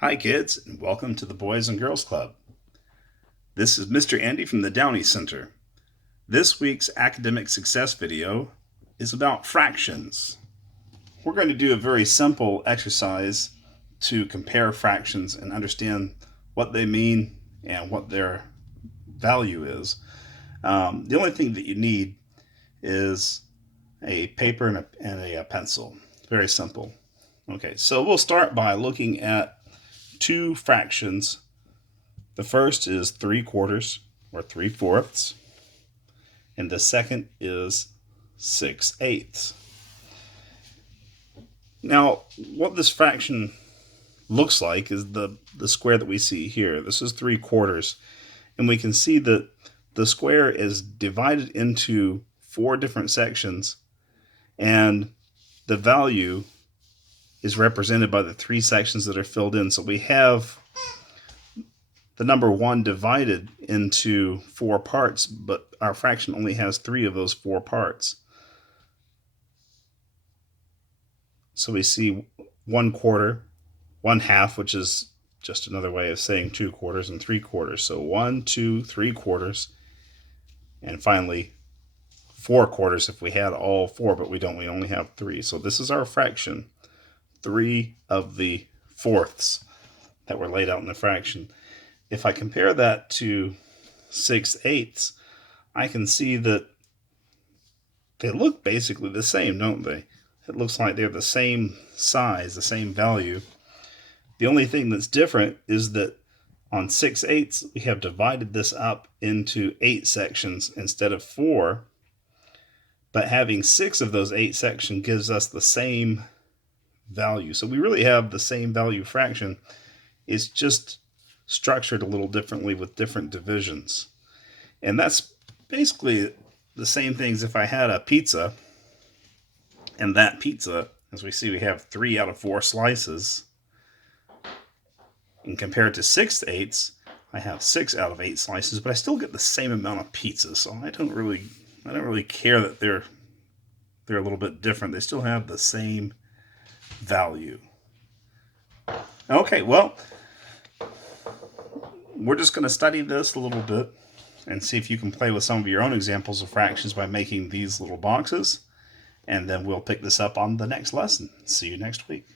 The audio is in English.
Hi kids, and welcome to the Boys and Girls Club. This is Mr. Andy from the Downey Center. This week's academic success video is about fractions. We're going to do a very simple exercise to compare fractions and understand what they mean and what their value is. The only thing that you need is a paper and a pencil. Very simple. Okay, so we'll start by looking at two fractions. The first is 3/4 or 3/4, and the second is 6/8. Now, what this fraction looks like is the square that we see here. This is 3/4, and we can see that the square is divided into four different sections, and the value is represented by the three sections that are filled in. So we have the number 1 divided into four parts, but our fraction only has three of those four parts. So we see 1/4, 1/2, which is just another way of saying 2/4, and 3/4. So 1, 2, 3/4, and finally 4/4 if we had all four, but we don't. We only have three. So this is our fraction, 3 of the fourths that were laid out in the fraction. If I compare that to 6/8, I can see that they look basically the same, don't they? It looks like they're the same size, the same value. The only thing that's different is that on 6/8 we have divided this up into 8 sections instead of 4, but having 6 of those 8 sections gives us the same value. So we really have the same value fraction. It's just structured a little differently with different divisions. And that's basically the same things if I had a pizza, and that pizza, as we see, we have 3 out of 4 slices, and compared to 6/8, I have 6 out of 8 slices, but I still get the same amount of pizza. So I don't really care that they're a little bit different. They still have the same value. Okay, well, we're just going to study this a little bit and see if you can play with some of your own examples of fractions by making these little boxes. And then we'll pick this up on the next lesson. See you next week.